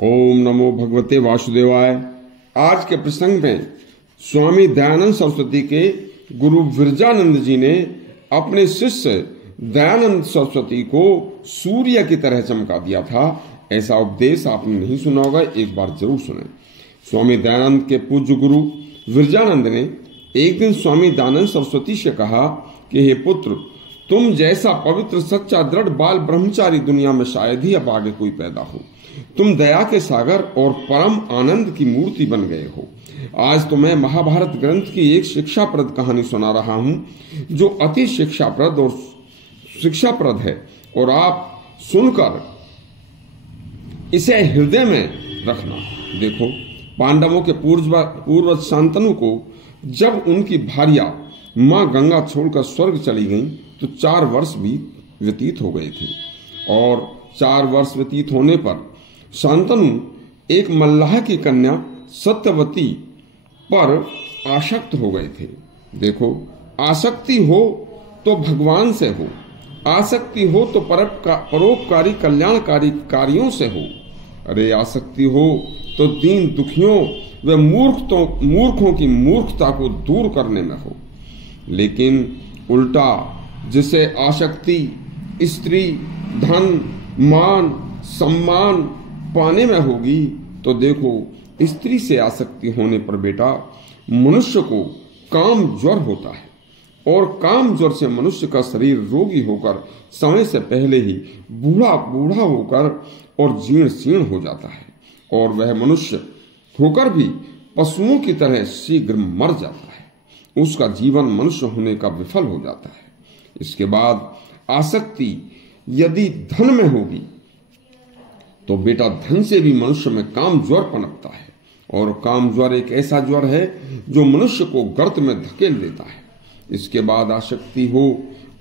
ओम नमो भगवते वासुदेवाय। आज के प्रसंग में स्वामी दयानंद सरस्वती के गुरु विरजानंद जी ने अपने शिष्य दयानंद सरस्वती को सूर्य की तरह चमका दिया था। ऐसा उपदेश आपने नहीं सुना होगा, एक बार जरूर सुने। स्वामी दयानंद के पूज्य गुरु विरजानंद ने एक दिन स्वामी दयानंद सरस्वती से कहा कि हे पुत्र, तुम जैसा पवित्र सच्चा दृढ़ बाल ब्रह्मचारी दुनिया में शायद ही अब आगे कोई पैदा हो। तुम दया के सागर और परम आनंद की मूर्ति बन गए हो। आज तो मैं महाभारत ग्रंथ की एक शिक्षाप्रद कहानी सुना रहा हूं, जो अति शिक्षाप्रद है, और आप सुनकर इसे हृदय में रखना। देखो, पांडवों के पूर्वज शांतनु को जब उनकी भार्या मां गंगा छोड़कर स्वर्ग चली गईं, तो 4 वर्ष भी व्यतीत हो गए थे। और 4 वर्ष व्यतीत होने पर शांतनु एक मल्लाह की कन्या सत्यवती पर आसक्त हो गए थे। देखो, आसक्ति हो तो भगवान से हो, आसक्ति हो तो परोपकारी कल्याणकारी कार्यों से हो। अरे आसक्ति हो तो दीन दुखियों व मूर्खों की मूर्खता को दूर करने में हो। लेकिन उल्टा, जिसे आसक्ति स्त्री, धन, मान, सम्मान पाने में होगी, तो देखो, स्त्री से आसक्ति होने पर बेटा मनुष्य को काम ज्वर होता है, और काम ज्वर से मनुष्य का शरीर रोगी होकर समय से पहले ही बूढ़ा होकर और जीर्ण शीर्ण हो जाता है, और वह मनुष्य होकर भी पशुओं की तरह शीघ्र मर जाता है। उसका जीवन मनुष्य होने का विफल हो जाता है। इसके बाद आसक्ति यदि धन में होगी, तो बेटा धन से भी मनुष्य में काम ज्वर पनपता है, और काम ज्वर एक ऐसा ज्वर है जो मनुष्य को गर्त में धकेल देता है। इसके बाद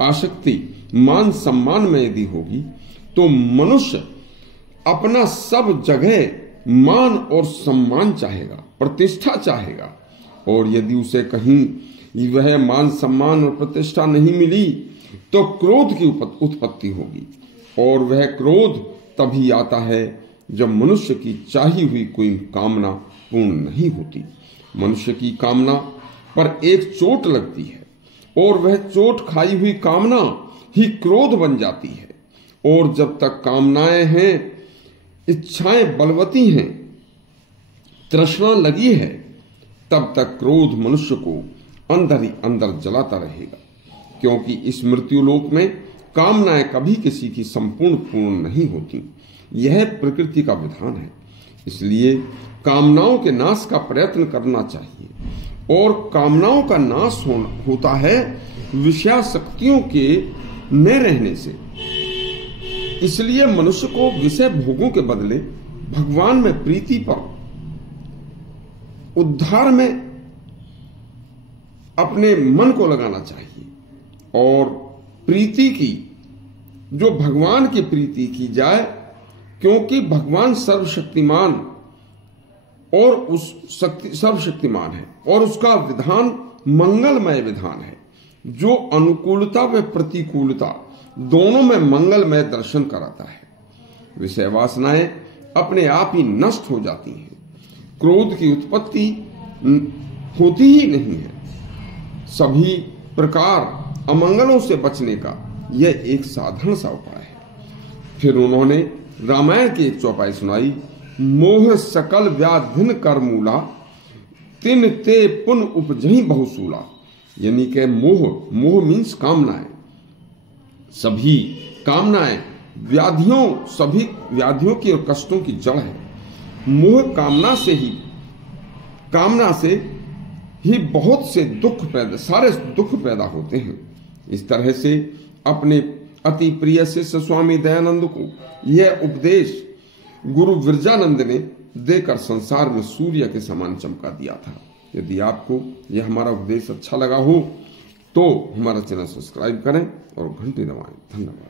आसक्ति मान सम्मान में यदि होगी, तो मनुष्य अपना सब जगह मान और सम्मान चाहेगा, प्रतिष्ठा चाहेगा, और यदि उसे कहीं वह मान सम्मान और प्रतिष्ठा नहीं मिली, तो क्रोध की उत्पत्ति होगी। और वह क्रोध तभी आता है जब मनुष्य की चाही हुई कोई कामना पूर्ण नहीं होती। मनुष्य की कामना पर एक चोट लगती है, और वह चोट खाई हुई कामना ही क्रोध बन जाती है। और जब तक कामनाएं हैं, इच्छाएं बलवती हैं, तृष्णा लगी है, तब तक क्रोध मनुष्य को अंदर ही अंदर जलाता रहेगा। क्योंकि इस मृत्युलोक में कामनाएं कभी किसी की संपूर्ण पूर्ण नहीं होती। यह प्रकृति का विधान है। इसलिए कामनाओं के नाश का प्रयत्न करना चाहिए, और कामनाओं का नाश होता है विषयासक्तियों के न रहने से। इसलिए मनुष्य को विषय भोगों के बदले भगवान में प्रीति पर उद्धार में अपने मन को लगाना चाहिए, और प्रीति की, जो भगवान की प्रीति की जाए, क्योंकि भगवान सर्वशक्तिमान और सर्वशक्तिमान है, और उसका विधान मंगलमय विधान है, जो अनुकूलता व प्रतिकूलता दोनों में मंगलमय दर्शन कराता है। विषय वासनाएं अपने आप ही नष्ट हो जाती हैं। क्रोध की उत्पत्ति होती ही नहीं है। सभी प्रकार अमंगलों से बचने का यह एक साधारण सा उपाय है। फिर उन्होंने रामायण की एक चौपाई सुनाई, मोह सकल व्याधिन कर मूला, तिन ते पुन उपजही बहुसूला। यानी कि मोह मीन्स कामनाएं, सभी कामनाएं सभी व्याधियों की और कष्टों की जड़ है। मोह कामना से ही बहुत से सारे दुख पैदा होते हैं। इस तरह से अपने अति प्रिय शिष्य स्वामी दयानंद को यह उपदेश गुरु विरजानंद ने देकर संसार में सूर्य के समान चमका दिया था। यदि आपको यह हमारा उपदेश अच्छा लगा हो, तो हमारा चैनल सब्सक्राइब करें और घंटी दबाएं। धन्यवाद।